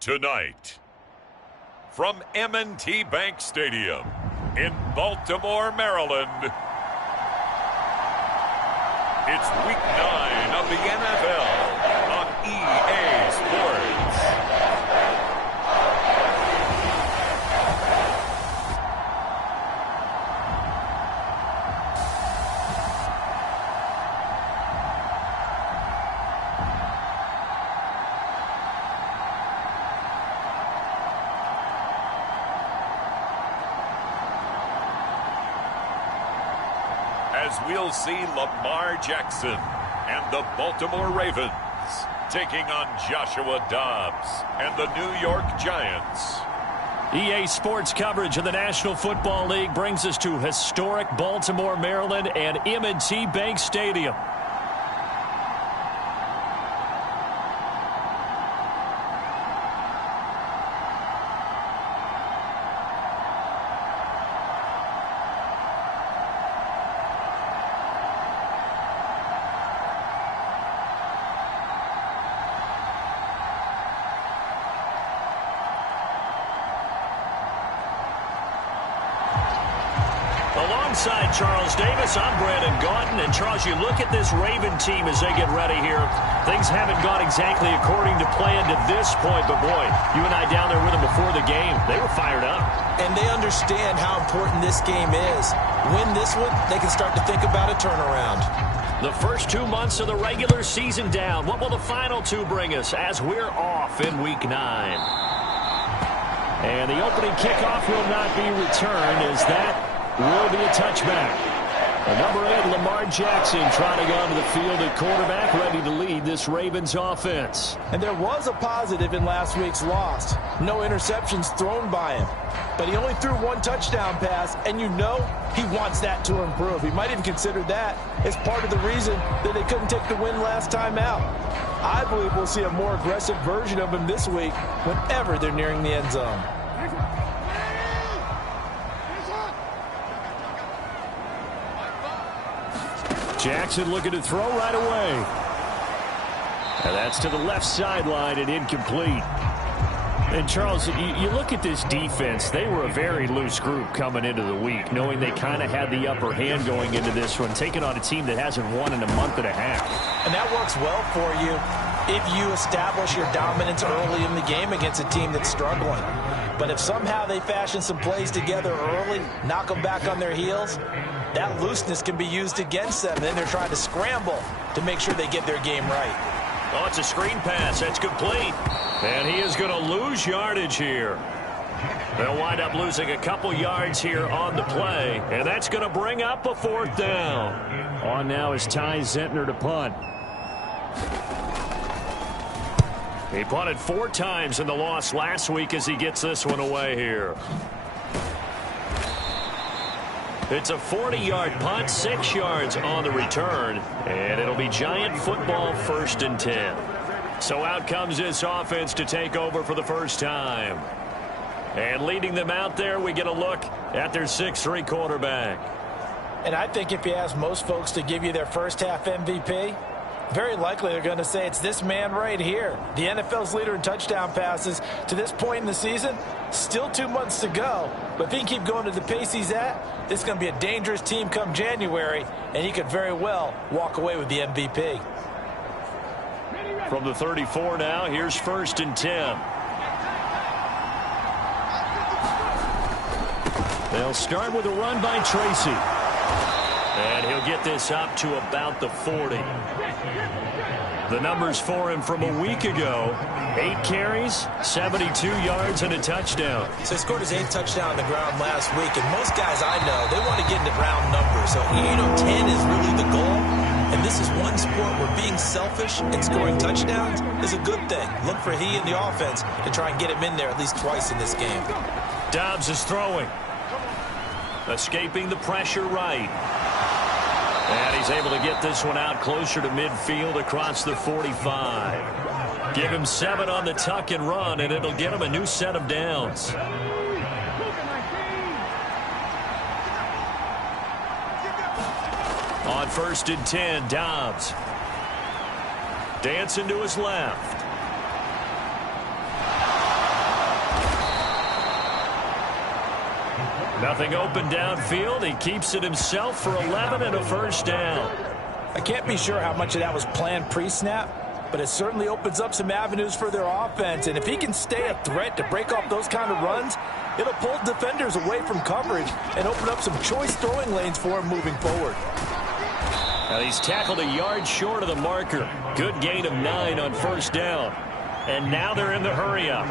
Tonight, from M&T Bank Stadium in Baltimore, Maryland, it's Week 9 of the NFL on EA Sports. As we'll see Lamar Jackson and the Baltimore Ravens taking on Joshua Dobbs and the New York Giants. EA Sports coverage of the National Football League brings us to historic Baltimore, Maryland and M&T Bank Stadium. Alongside Charles Davis, I'm Brandon Gaudin. And Charles, you look at this Raven team as they get ready here. Things haven't gone exactly according to plan to this point. But boy, you and I down there with them before the game, they were fired up. And they understand how important this game is. Win this one, they can start to think about a turnaround. The first 2 months of the regular season down. What will the final two bring us as we're off in Week 9? And the opening kickoff will not be returned as that will be a touchback. Number 8, Lamar Jackson, trotting onto the field at quarterback, ready to lead this Ravens offense. And there was a positive in last week's loss. No interceptions thrown by him. But he only threw one touchdown pass, and you know he wants that to improve. He might even consider that as part of the reason that they couldn't take the win last time out. I believe we'll see a more aggressive version of him this week whenever they're nearing the end zone. Jackson looking to throw right away. And that's to the left sideline and incomplete. And, Charles, you look at this defense, they were a very loose group coming into the week, knowing they kind of had the upper hand going into this one, taking on a team that hasn't won in a month and a half. And that works well for you if you establish your dominance early in the game against a team that's struggling. But if somehow they fashion some plays together early, knock them back on their heels, that looseness can be used against them. Then they're trying to scramble to make sure they get their game right. Oh, it's a screen pass. That's complete. And he is going to lose yardage here. They'll wind up losing a couple yards here on the play. And that's going to bring up a 4th down. On now is Ty Zentner to punt. He punted 4 times in the loss last week as he gets this one away here. It's a 40-yard punt, 6 yards on the return, and it'll be Giant football 1st and 10. So out comes this offense to take over for the first time. And leading them out there, we get a look at their 6'3" quarterback. And I think if you ask most folks to give you their first half MVP, very likely they're going to say it's this man right here. The NFL's leader in touchdown passes to this point in the season. Still 2 months to go. But if he can keep going to the pace he's at, this is going to be a dangerous team come January, and he could very well walk away with the MVP. From the 34 now, here's 1st and 10. They'll start with a run by Tracy. And he'll get this up to about the 40. The numbers for him from a week ago: 8 carries, 72 yards, and a touchdown. So he scored his 8th touchdown on the ground last week, and most guys I know, they want to get into round numbers. So, 10 is really the goal, and this is one sport where being selfish and scoring touchdowns is a good thing. Look for he and the offense to try and get him in there at least twice in this game. Dobbs is throwing. Escaping the pressure right. And he's able to get this one out closer to midfield across the 45. Give him 7 on the tuck and run, and it'll get him a new set of downs. On 1st and 10, Dobbs. Dancing to his left. Nothing open downfield. He keeps it himself for 11 and a first down. I can't be sure how much of that was planned pre-snap, but it certainly opens up some avenues for their offense. And if he can stay a threat to break off those kind of runs, it'll pull defenders away from coverage and open up some choice throwing lanes for him moving forward. Now he's tackled a yard short of the marker. Good gain of 9 on first down. And now they're in the hurry-up.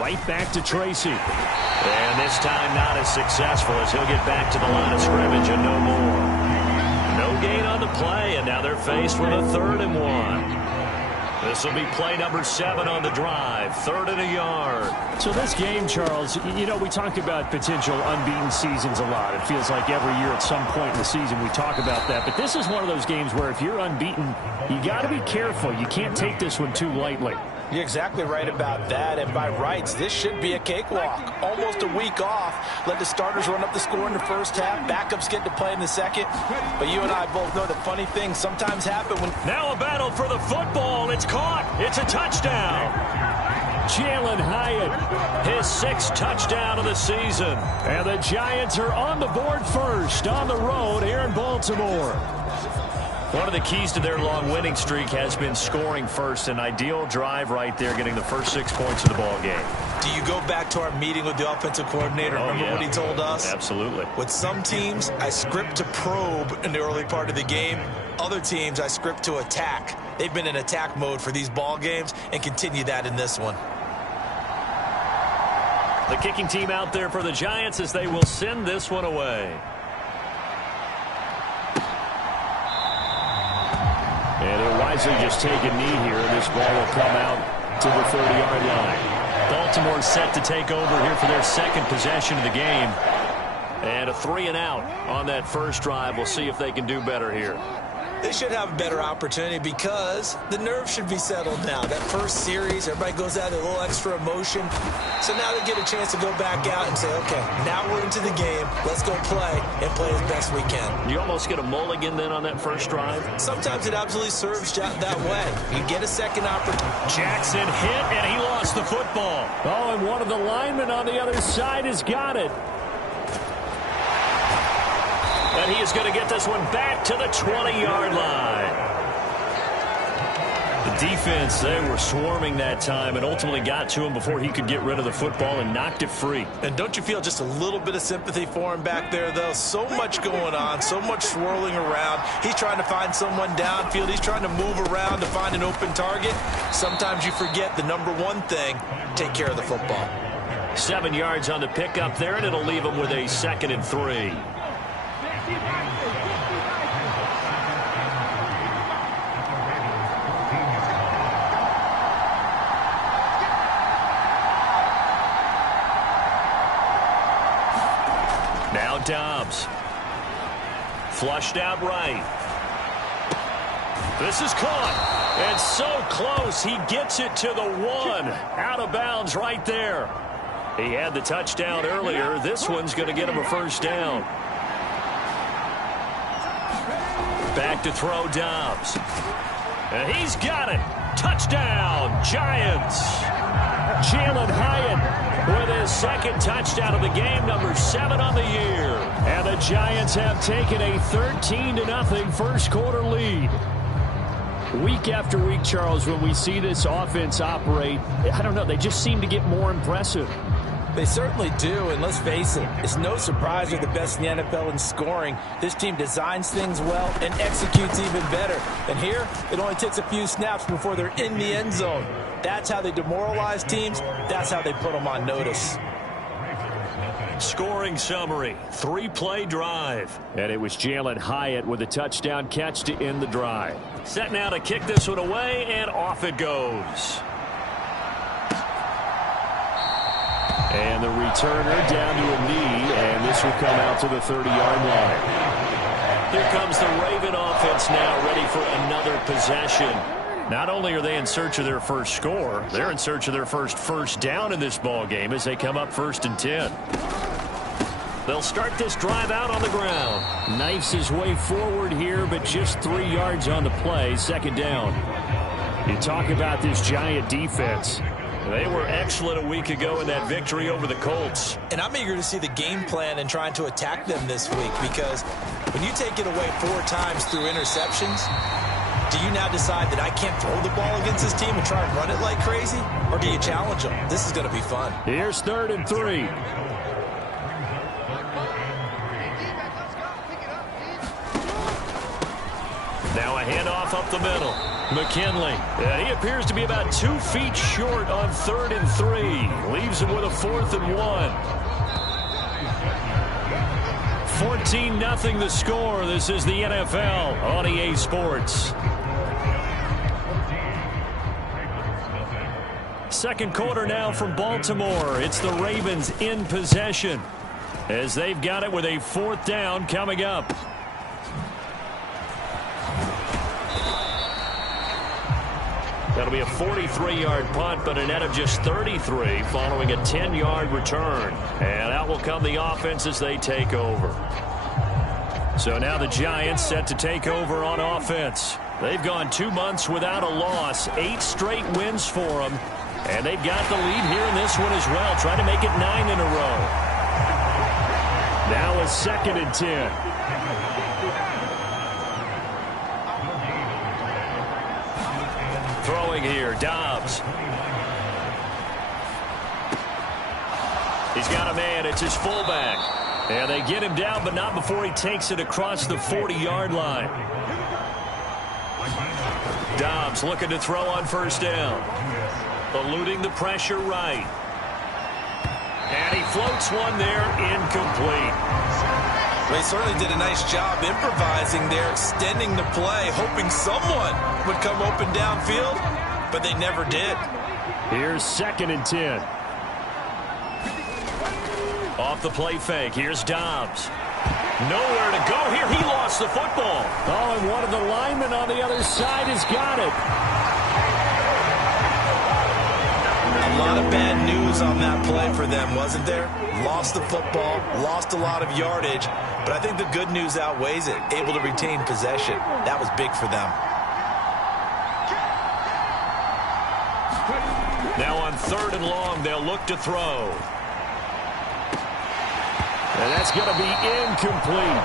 Right back to Tracy. And this time not as successful as he'll get back to the line of scrimmage and no more. No gain on the play, and now they're faced with a 3rd and 1. This will be play number 7 on the drive. 3rd and a yard. So this game, Charles, you know, we talk about potential unbeaten seasons a lot. It feels like every year at some point in the season we talk about that. But this is one of those games where if you're unbeaten, you got to be careful. You can't take this one too lightly. You're exactly right about that, and by rights, this should be a cakewalk. Almost a week off. Let the starters run up the score in the first half. Backups get to play in the second. But you and I both know the funny things sometimes happen when... Now a battle for the football. It's caught. It's a touchdown. Jalen Hyatt, his 6th touchdown of the season. And the Giants are on the board first on the road here in Baltimore. One of the keys to their long winning streak has been scoring first. An ideal drive right there, getting the first 6 points of the ball game. Do you go back to our meeting with the offensive coordinator? Remember what he told us? Absolutely. With some teams, I script to probe in the early part of the game. Other teams, I script to attack. They've been in attack mode for these ball games and continue that in this one. The kicking team out there for the Giants as they will send this one away. And he'll wisely just take a knee here. This ball will come out to the 30-yard line. Baltimore set to take over here for their 2nd possession of the game. And a 3-and-out on that first drive. We'll see if they can do better here. They should have a better opportunity because the nerves should be settled now. That first series, everybody goes out with a little extra emotion. So now they get a chance to go back out and say, okay, now we're into the game. Let's go play and play as best we can. You almost get a mulligan then on that first drive? Sometimes it absolutely serves that way. You get a second opportunity. Jackson hit, and he lost the football. Oh, and one of the linemen on the other side has got it. And he is going to get this one back to the 20-yard line. The defense, they were swarming that time and ultimately got to him before he could get rid of the football and knocked it free. And don't you feel just a little bit of sympathy for him back there, though? So much going on, so much swirling around. He's trying to find someone downfield. He's trying to move around to find an open target. Sometimes you forget the number one thing, take care of the football. 7 yards on the pickup there, and it'll leave him with a 2nd and 3. Now Dobbs. Flushed out right. This is caught. And so close. He gets it to the 1. Out of bounds right there. He had the touchdown earlier. This one's going to get him a first down. Back to throw Dobbs. And he's got it. Touchdown, Giants. Jalen Hyatt with his 2nd touchdown of the game, number 7 on the year. And the Giants have taken a 13-0 first quarter lead. Week after week, Charles, when we see this offense operate, I don't know, they just seem to get more impressive. They certainly do, and let's face it, it's no surprise they're the best in the NFL in scoring. This team designs things well and executes even better. And here, it only takes a few snaps before they're in the end zone. That's how they demoralize teams. That's how they put them on notice. Scoring summary, 3-play drive. And it was Jalen Hyatt with a touchdown catch to end the drive. Set now to kick this one away, and off it goes. And the returner down to a knee, and this will come out to the 30-yard line. Here comes the Raven offense now, ready for another possession. Not only are they in search of their first score, they're in search of their first down in this ball game as they come up 1st and 10. They'll start this drive out on the ground. Knifes his way forward here, but just 3 yards on the play, 2nd down. You talk about this Giant defense. They were excellent a week ago in that victory over the Colts. And I'm eager to see the game plan and trying to attack them this week, because when you take it away 4 times through interceptions, do you now decide that I can't throw the ball against this team and try and run it like crazy? Or do you challenge them? This is going to be fun. Here's 3rd and 3. Now a handoff up the middle. McKinley. He appears to be about 2 feet short on 3rd and 3. Leaves him with a 4th and 1. 14-0 the score. This is the NFL on EA Sports. Second quarter now from Baltimore. It's the Ravens in possession as they've got it with a 4th down coming up. That'll be a 43-yard punt, but a net of just 33 following a 10-yard return. And out will come the offense as they take over. So now the Giants set to take over on offense. They've gone 2 months without a loss, 8 straight wins for them. And they've got the lead here in this one as well, trying to make it 9 in a row. Now a 2nd and 10. Throwing here, Dobbs. He's got a man. It's his fullback. And they get him down, but not before he takes it across the 40-yard line. Dobbs looking to throw on 1st down. Eluding the pressure right. And he floats one there, incomplete. They certainly did a nice job improvising there, extending the play, hoping someone would come open downfield, but they never did. Here's 2nd and 10. Off the play fake, here's Dobbs. Nowhere to go here. He lost the football. Oh, and one of the linemen on the other side has got it. A lot of bad news on that play for them, wasn't there? Lost the football, lost a lot of yardage, but I think the good news outweighs it. Able to retain possession. That was big for them. Now on 3rd and long, they'll look to throw. And that's going to be incomplete.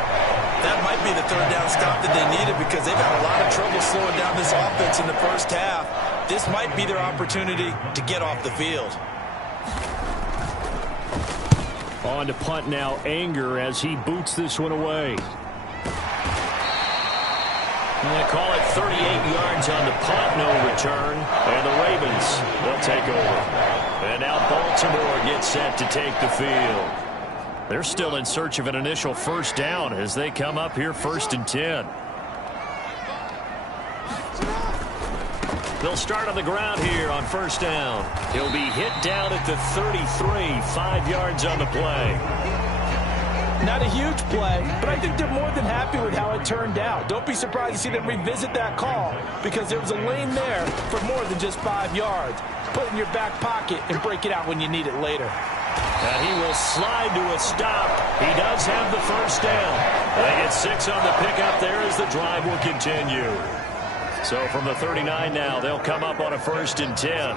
That might be the 3rd down stop that they needed, because they've had a lot of trouble slowing down this offense in the first half. This might be their opportunity to get off the field. On to punt now, Anger, as he boots this one away. And they call it 38 yards on the punt, no return. And the Ravens, they'll take over. And now Baltimore gets set to take the field. They're still in search of an initial 1st down as they come up here 1st and 10. They'll start on the ground here on 1st down. He'll be hit down at the 33, 5 yards on the play. Not a huge play, but I think they're more than happy with how it turned out. Don't be surprised to see them revisit that call, because there was a lane there for more than just 5 yards. Put it in your back pocket and break it out when you need it later. And he will slide to a stop. He does have the 1st down. They get 6 on the pickup there as the drive will continue. So from the 39 now, they'll come up on a 1st and 10.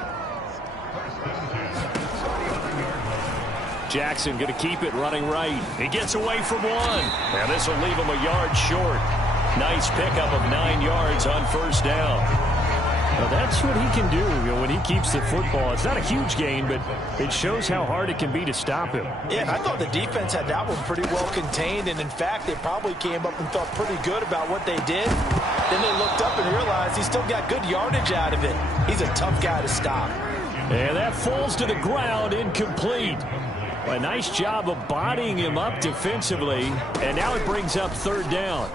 Jackson going to keep it running right. He gets away from one. And this will leave him a yard short. Nice pickup of 9 yards on 1st down. Now that's what he can do, when he keeps the football. It's not a huge gain, but it shows how hard it can be to stop him. Yeah, I thought the defense had that one pretty well contained, and in fact, they probably came up and felt pretty good about what they did. Then they looked up and realized he still got good yardage out of it. He's a tough guy to stop. And that falls to the ground, incomplete. A nice job of bodying him up defensively, and now it brings up 3rd down.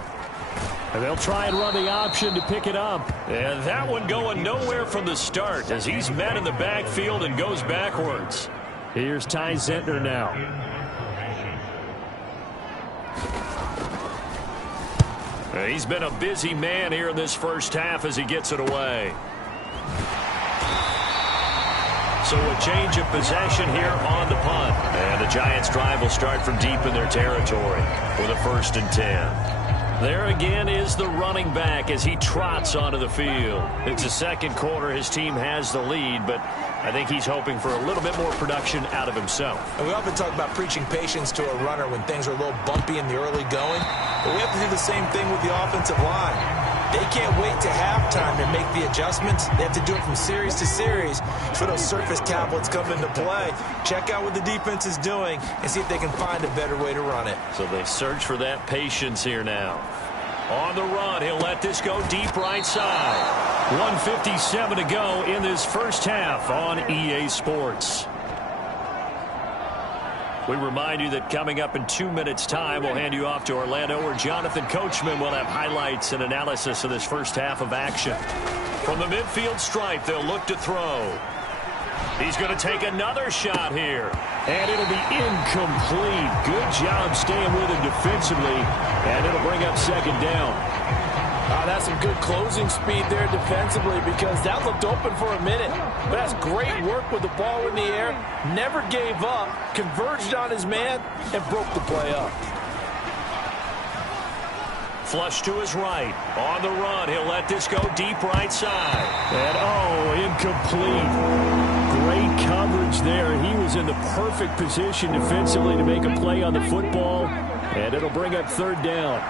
And they'll try and run the option to pick it up. And that one going nowhere from the start as he's met in the backfield and goes backwards. Here's Ty Zentner now. He's been a busy man here in this 1st half as he gets it away. So a change of possession here on the punt. And the Giants drive will start from deep in their territory with a 1st and 10. There again is the running back as he trots onto the field. It's the second quarter. His team has the lead, but I think he's hoping for a little bit more production out of himself. And we often talk about preaching patience to a runner when things are a little bumpy in the early going, but we have to do the same thing with the offensive line. They can't wait to halftime to make the adjustments. They have to do it from series to series so those surface tablets come into play. Check out what the defense is doing and see if they can find a better way to run it. So they search for that patience here now. On the run, he'll let this go deep right side. 1:57 to go in this first half on EA Sports. We remind you that coming up in 2 minutes' time, we'll hand you off to Orlando, where Jonathan Coachman will have highlights and analysis of this first half of action. From the midfield stripe, they'll look to throw. He's going to take another shot here. And it'll be incomplete. Good job staying with him defensively, and it'll bring up second down. That's some good closing speed there defensively, because that looked open for a minute. But that's great work with the ball in the air. Never gave up, converged on his man, and broke the play up. Flush to his right. On the run, he'll let this go deep right side. And incomplete. Great coverage there. He was in the perfect position defensively to make a play on the football, and it'll bring up third down.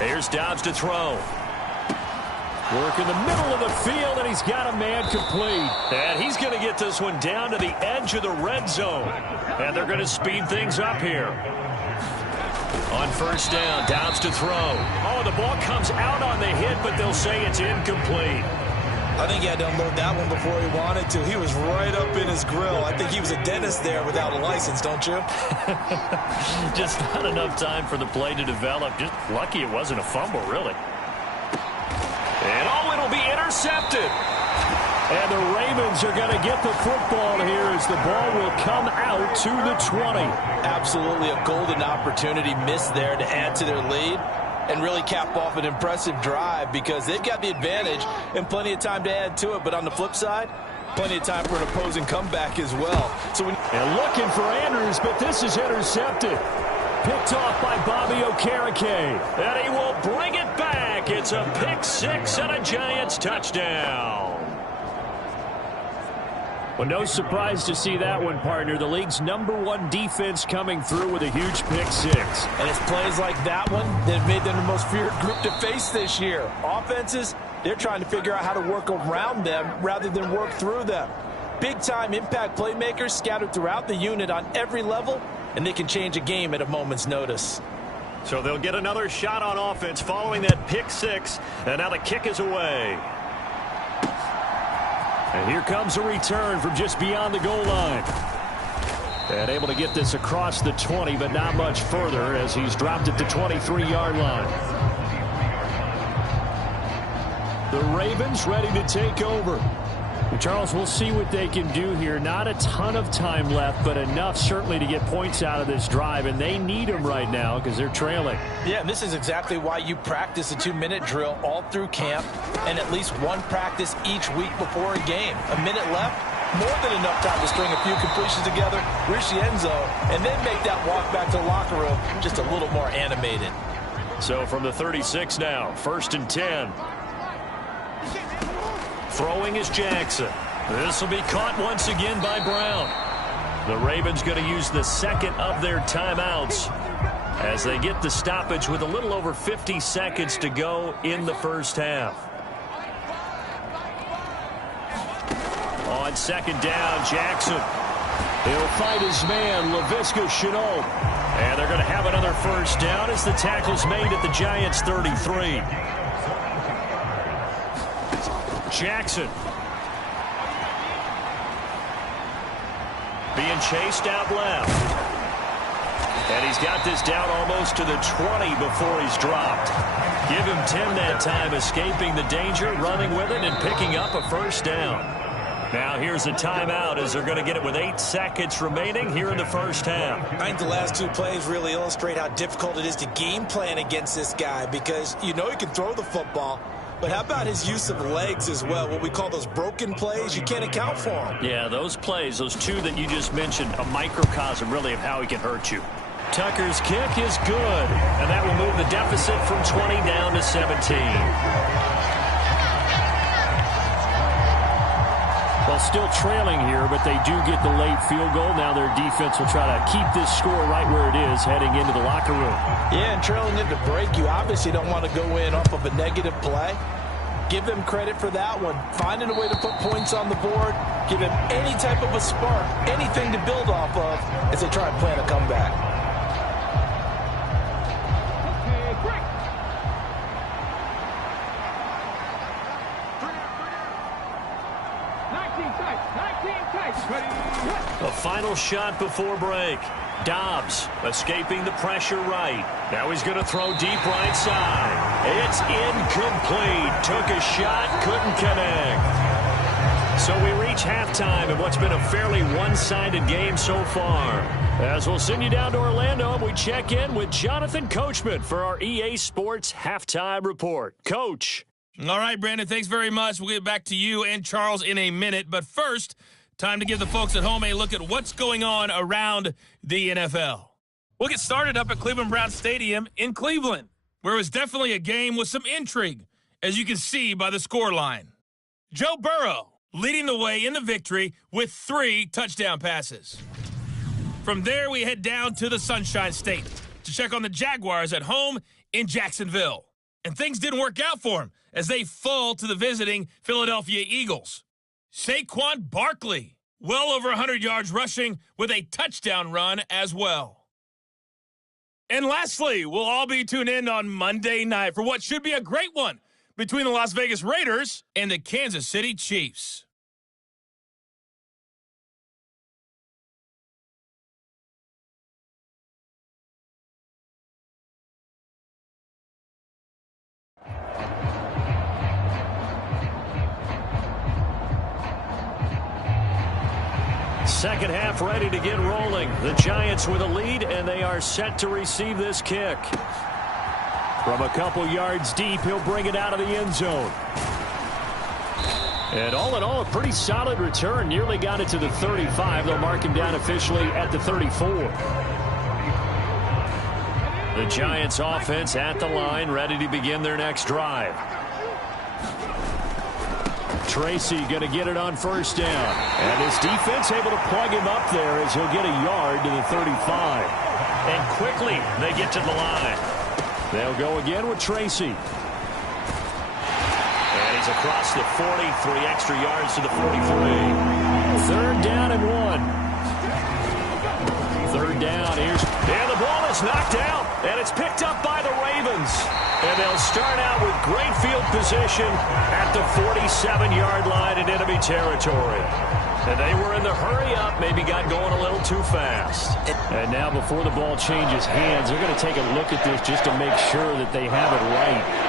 Here's Dobbs to throw. Work in the middle of the field, and he's got a man complete. And he's going to get this one down to the edge of the red zone. And they're going to speed things up here. On first down, Dobbs to throw. Oh, the ball comes out on the hit, but they'll say it's incomplete. I think he had to unload that one before he wanted to. He was right up in his grill. I think he was a dentist there without a license, don't you? Just not enough time for the play to develop. Just lucky it wasn't a fumble, really. And it'll be intercepted. And the Ravens are going to get the football here as the ball will come out to the 20. Absolutely a golden opportunity missed there to add to their lead and really cap off an impressive drive, because they've got the advantage and plenty of time to add to it. But on the flip side, plenty of time for an opposing comeback as well. And looking for Andrews, but this is intercepted. Picked off by Bobby Okereke. And he will bring it back. It's a pick six and a Giants touchdown. Well, no surprise to see that one, partner. The league's #1 defense coming through with a huge pick six. And it's plays like that one that have made them the most feared group to face this year. Offenses, they're trying to figure out how to work around them rather than work through them. Big-time impact playmakers scattered throughout the unit on every level, and they can change a game at a moment's notice. So they'll get another shot on offense following that pick six, and now the kick is away. And here comes a return from just beyond the goal line. And able to get this across the 20, but not much further as he's dropped it to 23-yard line. The Ravens ready to take over. Charles, we'll see what they can do here. Not a ton of time left, but enough certainly to get points out of this drive, and they need them right now because they're trailing. Yeah, and this is exactly why you practice a 2-minute drill all through camp and at least one practice each week before a game. A minute left, more than enough time to string a few completions together, reach the end zone, and then make that walk back to the locker room just a little more animated. So from the 36 now, 1st and 10. Throwing is Jackson. This will be caught once again by Brown. The Ravens going to use the second of their timeouts as they get the stoppage with a little over 50 seconds to go in the first half. On second down, Jackson. He'll fight his man, Laviska Shenault. And they're going to have another first down as the tackle's made at the Giants' 33. Jackson being chased out left. And he's got this down almost to the 20 before he's dropped. Give him 10 that time, escaping the danger, running with it, and picking up a first down. Now here's a timeout as they're going to get it with 8 seconds remaining here in the first half. I think the last 2 plays really illustrate how difficult it is to game plan against this guy, because you know he can throw the football. But how about his use of legs as well? What we call those broken plays, you can't account for them. Yeah, those plays, those 2 that you just mentioned, a microcosm really of how he can hurt you. Tucker's kick is good, and that will move the deficit from 20 down to 17. Well, still trailing here, but they do get the late field goal. Now their defense will try to keep this score right where it is heading into the locker room. Yeah, and trailing into break, you obviously don't want to go in off of a negative play. Give them credit for that one. Finding a way to put points on the board, give them any type of a spark, anything to build off of as they try and plan a comeback. A final shot before break. Dobbs escaping the pressure right. Now he's going to throw deep right side. It's incomplete. Took a shot, couldn't connect. So we reach halftime in what's been a fairly one-sided game so far. As we'll send you down to Orlando, we check in with Jonathan Coachman for our EA Sports Halftime Report. Coach. All right, Brandon, thanks very much. We'll get back to you and Charles in a minute. But first, time to give the folks at home a look at what's going on around the NFL. We'll get started up at Cleveland Browns Stadium in Cleveland, where it was definitely a game with some intrigue, as you can see by the scoreline. Joe Burrow leading the way in the victory with 3 touchdown passes. From there, we head down to the Sunshine State to check on the Jaguars at home in Jacksonville. And things didn't work out for them as they fall to the visiting Philadelphia Eagles. Saquon Barkley, well over 100 yards rushing with a touchdown run as well. And lastly, we'll all be tuned in on Monday night for what should be a great one between the Las Vegas Raiders and the Kansas City Chiefs. Second half ready to get rolling. The Giants with a lead, and they are set to receive this kick. From a couple yards deep, he'll bring it out of the end zone. And all in all, a pretty solid return. Nearly got it to the 35. They'll mark him down officially at the 34. The Giants offense at the line, ready to begin their next drive. Tracy going to get it on first down. And his defense able to plug him up there as he'll get a yard to the 35. And quickly they get to the line. They'll go again with Tracy. And he's across the 40, 3 extra yards to the 43. Third down and 1. Third down. And the ball is knocked out. And it's picked up by the Ravens. And they'll start out with great field position at the 47-yard line in enemy territory. And they were in the hurry-up, maybe got going a little too fast. And now before the ball changes hands, they're going to take a look at this just to make sure that they have it right.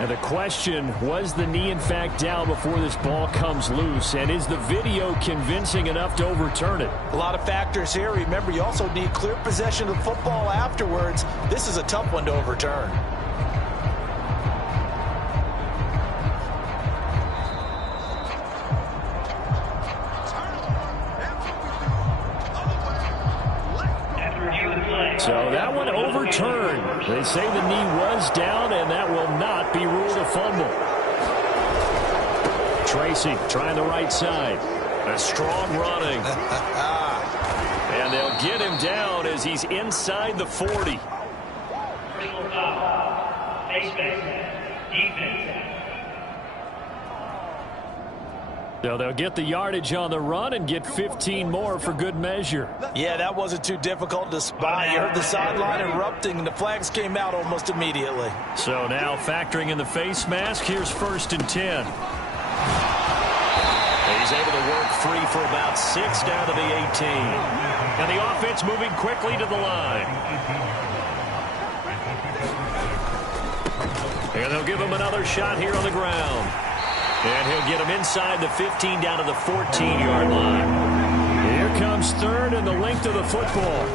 And the question, was the knee in fact down before this ball comes loose? And is the video convincing enough to overturn it? A lot of factors here. Remember, you also need clear possession of the football afterwards. This is a tough one to overturn. So that one overturned. They say the knee was down, and that will not be ruled a fumble. Tracy trying the right side. A strong running. And they'll get him down as he's inside the 40. So they'll get the yardage on the run and get 15 more for good measure. Yeah, that wasn't too difficult to spot. You heard the sideline erupting, and the flags came out almost immediately. So now factoring in the face mask, here's 1st and 10. He's able to work free for about 6 down to the 18. And the offense moving quickly to the line. And they'll give him another shot here on the ground. And he'll get him inside the 15 down to the 14-yard line. Here comes 3rd and the length of the football.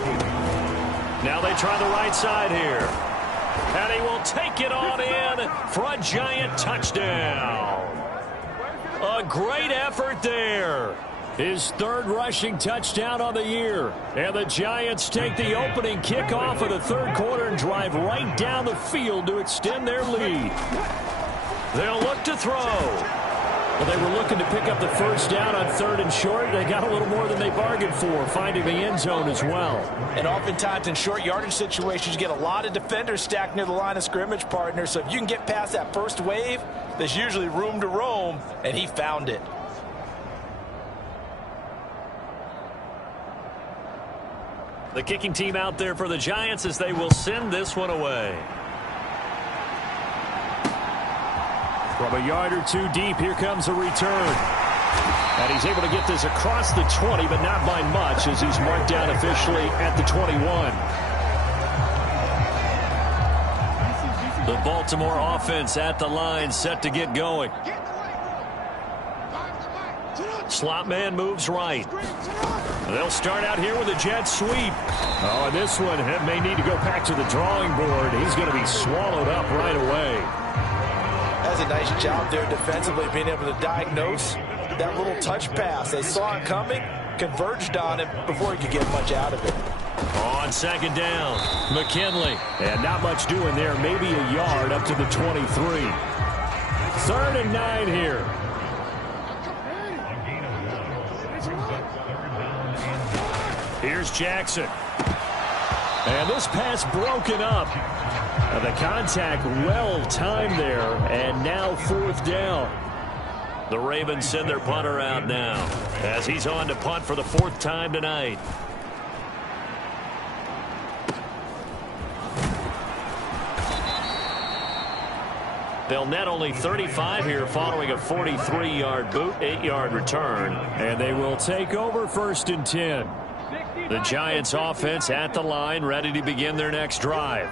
Now they try the right side here. And he will take it on in for a Giant touchdown. A great effort there. His third rushing touchdown on the year. And the Giants take the opening kickoff of the third quarter and drive right down the field to extend their lead. They'll look to throw. Well, they were looking to pick up the first down on 3rd and short. They got a little more than they bargained for, finding the end zone as well. And oftentimes in short yardage situations, you get a lot of defenders stacked near the line of scrimmage, partner. So if you can get past that first wave, there's usually room to roam, and he found it. The kicking team out there for the Giants as they will send this one away. From a yard or two deep, here comes a return. And he's able to get this across the 20, but not by much as he's marked down officially at the 21. The Baltimore offense at the line set to get going. Slot man moves right. They'll start out here with a jet sweep. Oh, and this one may need to go back to the drawing board. He's going to be swallowed up right away. That's a nice job there defensively, being able to diagnose that little touch pass. They saw it coming, converged on it before he could get much out of it. On 2nd down, McKinley. And not much doing there, maybe a yard up to the 23. 3rd and 9 here. Here's Jackson. And this pass broken up. The contact well timed there, and now 4th down. The Ravens send their punter out now as he's on to punt for the 4th time tonight. They'll net only 35 here following a 43-yard boot, 8-yard return. And they will take over 1st and 10. The Giants offense at the line, ready to begin their next drive.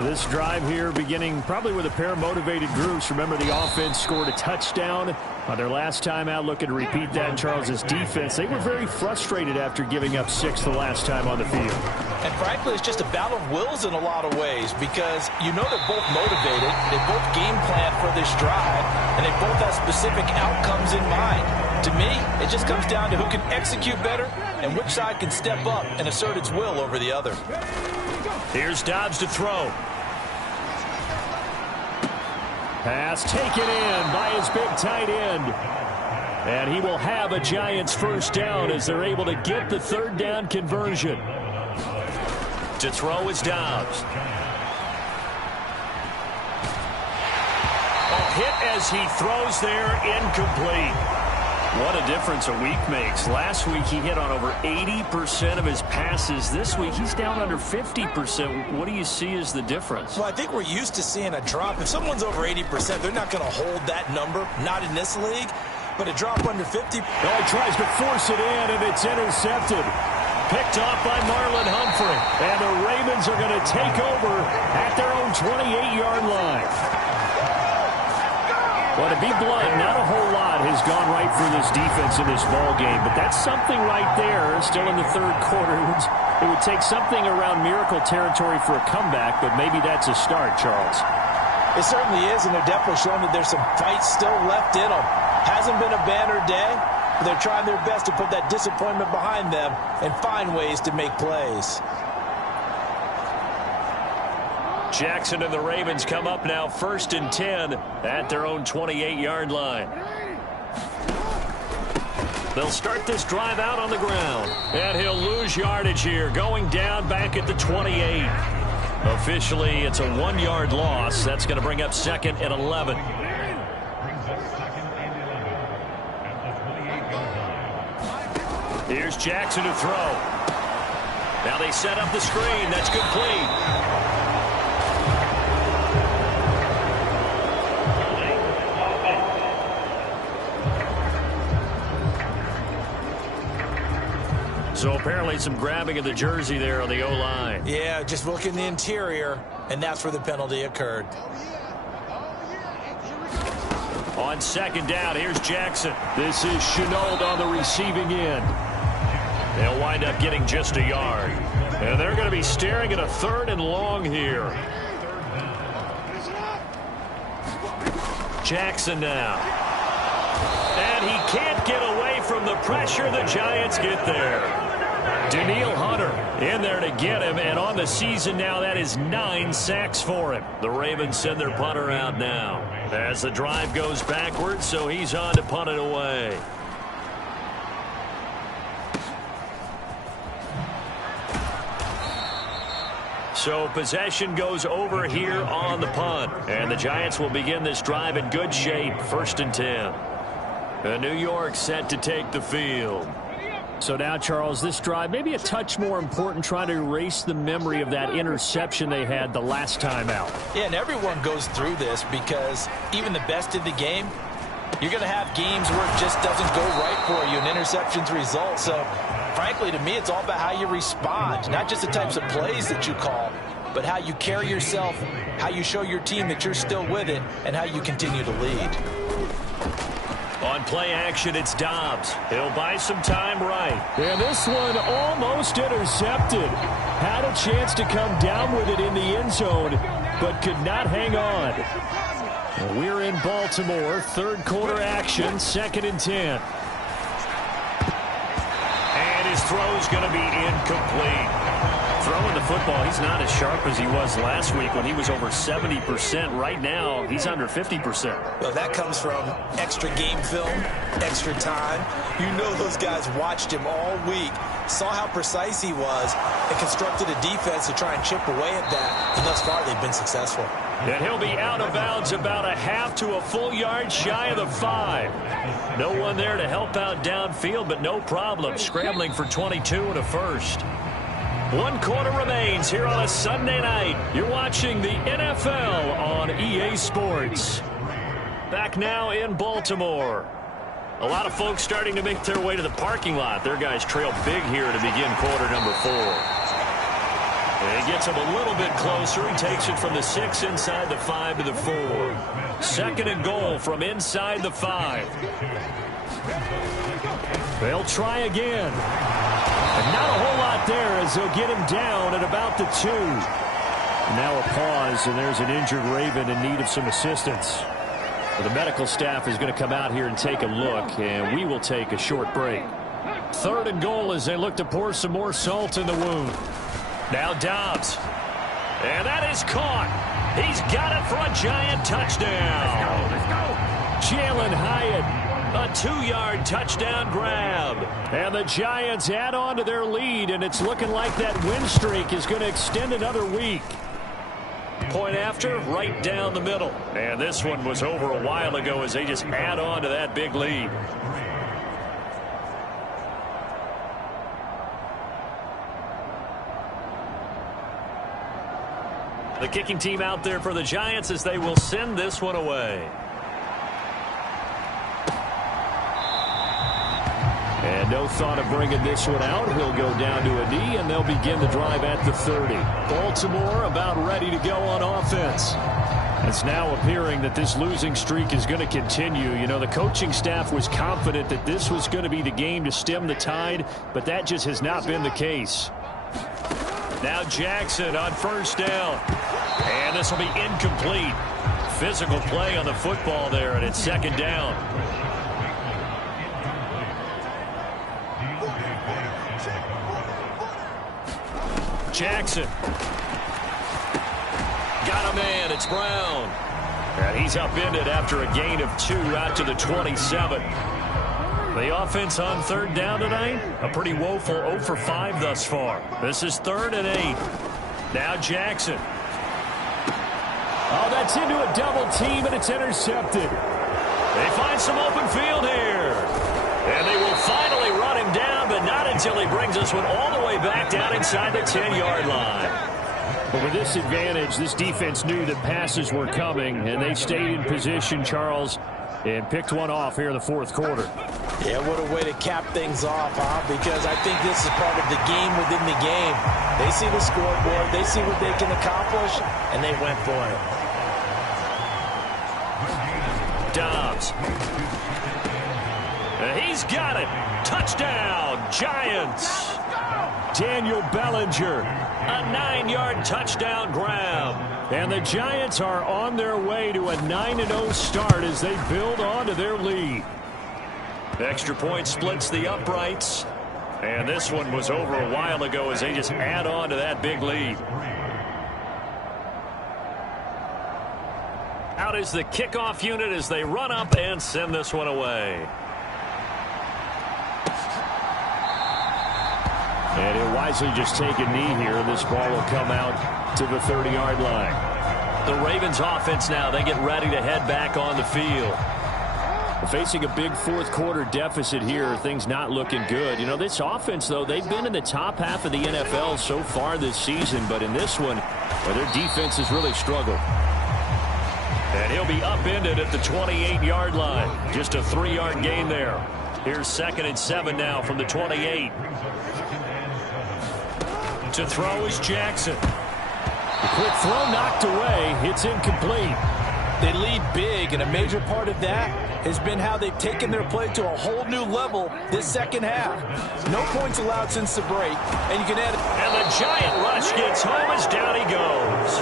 This drive here beginning probably with a pair of motivated groups. Remember, the offense scored a touchdown on their last time out. Looking to repeat that in Charles's defense. They were very frustrated after giving up 6 the last time on the field. And frankly, it's just a battle of wills in a lot of ways because you know they're both motivated. They both game plan for this drive, and they both have specific outcomes in mind. To me, it just comes down to who can execute better and which side can step up and assert its will over the other. Here's Dobbs to throw. Pass taken in by his big tight end. And he will have a Giants first down as they're able to get the 3rd down conversion. To throw is Dobbs. A hit as he throws there, incomplete. What a difference a week makes. Last week he hit on over 80% of his passes. This week he's down under 50%. What do you see as the difference? Well, I think we're used to seeing a drop. If someone's over 80%, they're not going to hold that number. Not in this league. But a drop under 50. Oh, he tries to force it in, and it's intercepted. Picked off by Marlon Humphrey. And the Ravens are going to take over at their own 28-yard line. Well, to be blunt, not a whole lot has gone right for this defense in this ball game, but that's something right there. Still in the 3rd quarter. It would take something around miracle territory for a comeback, but maybe that's a start, Charles. It certainly is, and they're definitely showing that there's some fight still left in them. Hasn't been a banner day, but they're trying their best to put that disappointment behind them and find ways to make plays. Jackson and the Ravens come up now 1st and 10 at their own 28-yard line. They'll start this drive out on the ground. And he'll lose yardage here, going down back at the 28. Officially, it's a 1-yard loss. That's going to bring up 2nd and 11. Here's Jackson to throw. Now they set up the screen. That's complete. So apparently some grabbing of the jersey there on the O-line. Yeah, just look in the interior, and that's where the penalty occurred. On 2nd down, here's Jackson. This is Shenault on the receiving end. They'll wind up getting just a yard. And they're going to be staring at a 3rd and long here. Jackson now. And he can't get away from the pressure. The Giants get there. Danielle Hunter in there to get him, and on the season now, that is 9 sacks for him. The Ravens send their punter out now as the drive goes backwards, so he's on to punt it away. So possession goes over here on the punt, and the Giants will begin this drive in good shape, 1st and 10. New York set to take the field. So now, Charles, this drive maybe a touch more important, trying to erase the memory of that interception they had the last time out. Yeah, and everyone goes through this because even the best in the game, you're going to have games where it just doesn't go right for you, and interceptions result. So, frankly, to me, it's all about how you respond, not just the types of plays that you call, but how you carry yourself, how you show your team that you're still with it, and how you continue to lead. On play action, it's Dobbs. He'll buy some time right. And this one almost intercepted. Had a chance to come down with it in the end zone, but could not hang on. We're in Baltimore. 3rd quarter action, 2nd and 10. And his throw's going to be incomplete. Throwing the football, he's not as sharp as he was last week when he was over 70%. Right now, he's under 50%. Well, that comes from extra game film, extra time. You know those guys watched him all week, saw how precise he was, and constructed a defense to try and chip away at that. And thus far, they've been successful. And he'll be out of bounds about a half to a full yard shy of the 5. No one there to help out downfield, but no problem. Scrambling for 22 and a first. 1 quarter remains here on a Sunday night. You're watching the NFL on EA Sports. Back now in Baltimore. A lot of folks starting to make their way to the parking lot. Their guys trail big here to begin quarter number 4. And he gets him a little bit closer. He takes it from the 6 inside the 5 to the 4. 2nd and goal from inside the 5. They'll try again. And not a whole lot there as they'll get him down at about the 2. Now a pause, and there's an injured Raven in need of some assistance. Well, the medical staff is going to come out here and take a look, and we will take a short break. 3rd and goal as they look to pour some more salt in the wound. Now Dobbs. And that is caught. He's got it for a Giant touchdown. Let's go. Jalen Hyatt. A 2-yard touchdown grab. And the Giants add on to their lead, and it's looking like that win streak is going to extend another week. Point after, right down the middle. And this one was over a while ago as they just add on to that big lead. The kicking team out there for the Giants as they will send this one away. And no thought of bringing this one out. He'll go down to a knee, and they'll begin the drive at the 30. Baltimore about ready to go on offense. It's now appearing that this losing streak is going to continue. You know, the coaching staff was confident that this was going to be the game to stem the tide, but that just has not been the case. Now Jackson on 1st down. And this will be incomplete. Physical play on the football there, and it's 2nd down. Jackson. Got a man. It's Brown. And he's upended after a gain of 2 out to the 27. The offense on 3rd down tonight, a pretty woeful 0 for 5 thus far. This is 3rd and 8. Now Jackson. Oh, that's into a double team, and it's intercepted. They find some open field here. And they will finally run him down, but not until he brings this one all the way back down inside the 10-yard line. But with this advantage, this defense knew that passes were coming, and they stayed in position, Charles, and picked one off here in the 4th quarter. Yeah, what a way to cap things off, huh? Because I think this is part of the game within the game. They see the scoreboard, they see what they can accomplish, and they went for it. Dobbs. He's got it. Touchdown, Giants. Daniel Bellinger. A 9-yard touchdown grab. And the Giants are on their way to a 9-0 start as they build on to their lead. Extra point splits the uprights. And this one was over a while ago as they just add on to that big lead. Out is the kickoff unit as they run up and send this one away. And he'll wisely just take a knee here, and this ball will come out to the 30-yard line. The Ravens offense now, they get ready to head back on the field. Facing a big fourth-quarter deficit here, things not looking good. You know, this offense, though, they've been in the top half of the NFL so far this season, but in this one, well, their defense has really struggled. And he'll be upended at the 28-yard line. Just a 3-yard gain there. Here's 2nd and 7 now from the 28. To throw is Jackson. The quick throw knocked away. It's incomplete. They lead big, and a major part of that has been how they've taken their play to a whole new level this second half. No points allowed since the break, and you can add it. And the giant rush gets home as down he goes.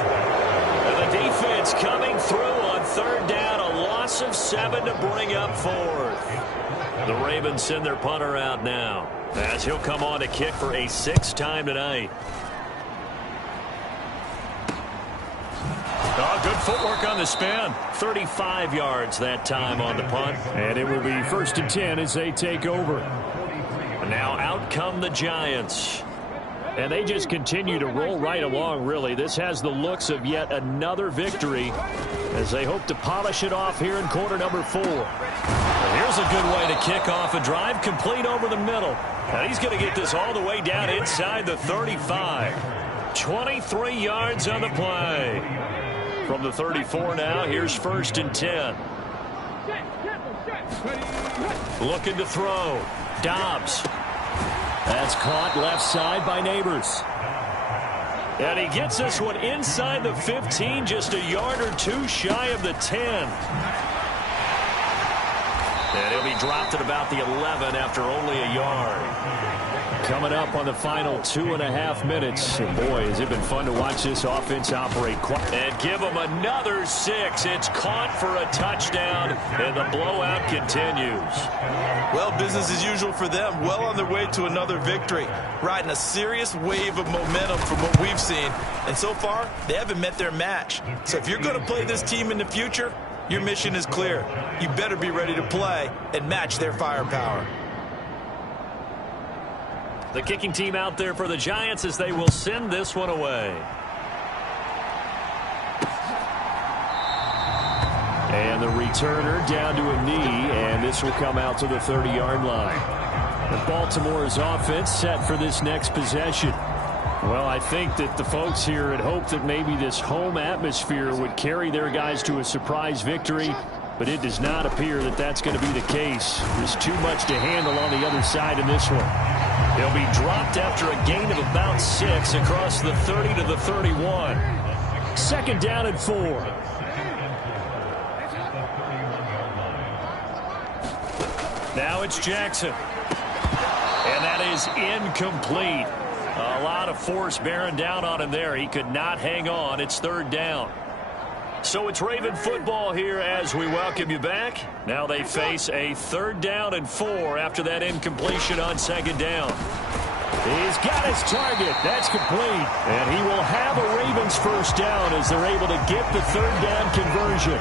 And the defense coming through on 3rd down, a loss of 7 to bring up 4th. The Ravens send their punter out now as he'll come on to kick for a 6th time tonight. Oh, good footwork on the spin. 35 yards that time on the punt. And it will be 1st and 10 as they take over. Now out come the Giants. And they just continue to roll right along, really. This has the looks of yet another victory as they hope to polish it off here in quarter number 4. Here's a good way to kick off a drive, complete over the middle. And he's going to get this all the way down inside the 35. 23 yards on the play. From the 34 now, here's 1st and 10. Looking to throw. Dobbs. That's caught left side by Neighbors. And he gets this one inside the 15, just a yard or 2 shy of the 10. And he'll be dropped at about the 11 after only a yard. Coming up on the final 2.5 minutes. And boy, has it been fun to watch this offense operate. And give them another 6. It's caught for a touchdown, and the blowout continues. Well, business as usual for them. Well on their way to another victory. Riding a serious wave of momentum from what we've seen. And so far, they haven't met their match. So if you're going to play this team in the future, your mission is clear. You better be ready to play and match their firepower. The kicking team out there for the Giants as they will send this one away. And the returner down to a knee, and this will come out to the 30-yard line. And Baltimore's offense set for this next possession. Well, I think that the folks here had hoped that maybe this home atmosphere would carry their guys to a surprise victory, but it does not appear that that's going to be the case. There's too much to handle on the other side in this one. They'll be dropped after a gain of about 6 across the 30 to the 31. 2nd down and 4. Now it's Jackson. And that is incomplete. A lot of force bearing down on him there. He could not hang on. It's 3rd down. So it's Raven football here as we welcome you back. Now they face a 3rd down and 4 after that incompletion on 2nd down. He's got his target. That's complete. And he will have a Ravens 1st down as they're able to get the 3rd down conversion.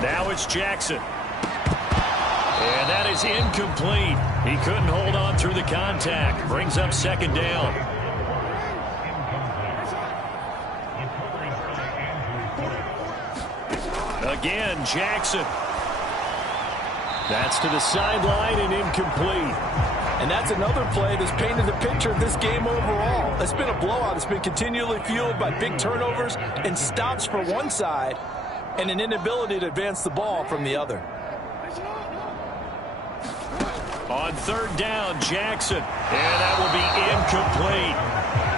Now it's Jackson. And that is incomplete. He couldn't hold on through the contact. Brings up 2nd down. Again, Jackson. That's to the sideline and incomplete. And that's another play that's painted the picture of this game overall. It's been a blowout. It's been continually fueled by big turnovers and stops for one side and an inability to advance the ball from the other. On 3rd down, Jackson. And that will be incomplete.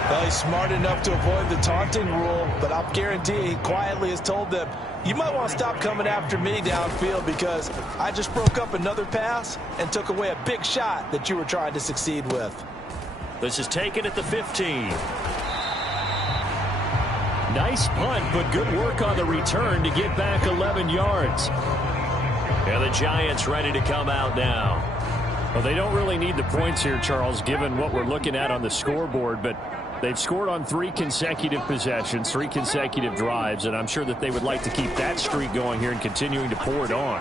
Well, he's smart enough to avoid the taunting rule, but I'll guarantee he quietly has told them, you might want to stop coming after me downfield because I just broke up another pass and took away a big shot that you were trying to succeed with. This is taken at the 15. Nice punt, but good work on the return to get back 11 yards. And the Giants ready to come out now. Well, they don't really need the points here, Charles, given what we're looking at on the scoreboard, but they've scored on 3 consecutive possessions, 3 consecutive drives, and I'm sure that they would like to keep that streak going here and continuing to pour it on.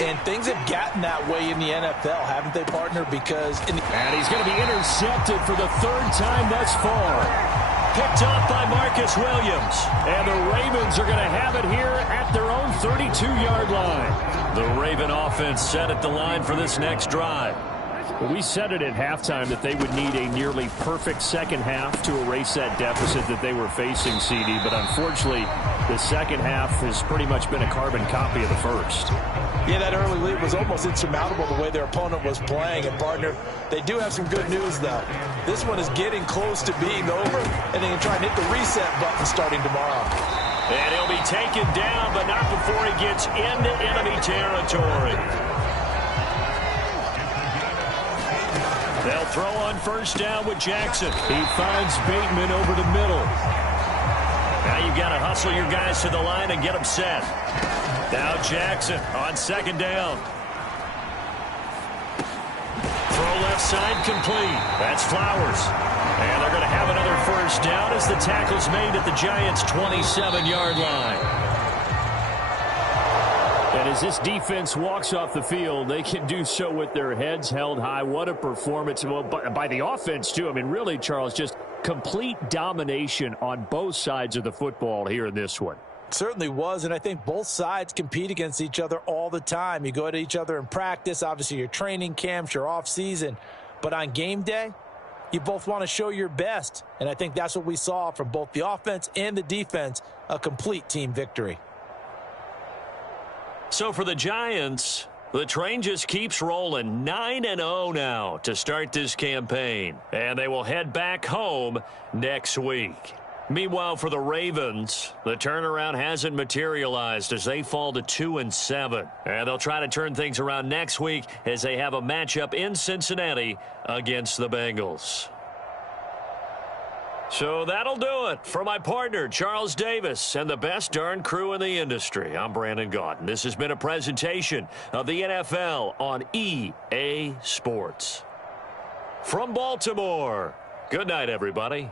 And things have gotten that way in the NFL, haven't they, partner? Because and he's going to be intercepted for the 3rd time thus far. Picked off by Marcus Williams. And the Ravens are going to have it here at their own 32-yard line. The Raven offense set at the line for this next drive. Well, we said it at halftime that they would need a nearly perfect second half to erase that deficit that they were facing, CD. But unfortunately, the second half has pretty much been a carbon copy of the first. Yeah, that early lead was almost insurmountable the way their opponent was playing. And, partner, they do have some good news, though. This one is getting close to being over, and they can try and hit the reset button starting tomorrow. And he'll be taken down, but not before he gets into enemy territory. They'll throw on first down with Jackson. He finds Bateman over the middle. Now you've got to hustle your guys to the line and get them set. Now Jackson on second down. Throw left side complete. That's Flowers. And they're going to have another first down as the tackle's made at the Giants' 27-yard line. And as this defense walks off the field, they can do so with their heads held high. What a performance by the offense, too. I mean, really, Charles, just complete domination on both sides of the football here in this one. It certainly was, and I think both sides compete against each other all the time. You go at each other in practice, obviously your training camps, your off-season. But on game day, you both want to show your best. And I think that's what we saw from both the offense and the defense, a complete team victory. So for the Giants, the train just keeps rolling. 9-0 now to start this campaign. And they will head back home next week. Meanwhile, for the Ravens, the turnaround hasn't materialized as they fall to 2-7. And they'll try to turn things around next week as they have a matchup in Cincinnati against the Bengals. So that'll do it for my partner, Charles Davis, and the best darn crew in the industry. I'm Brandon Gaudin. This has been a presentation of the NFL on EA Sports. From Baltimore, good night, everybody.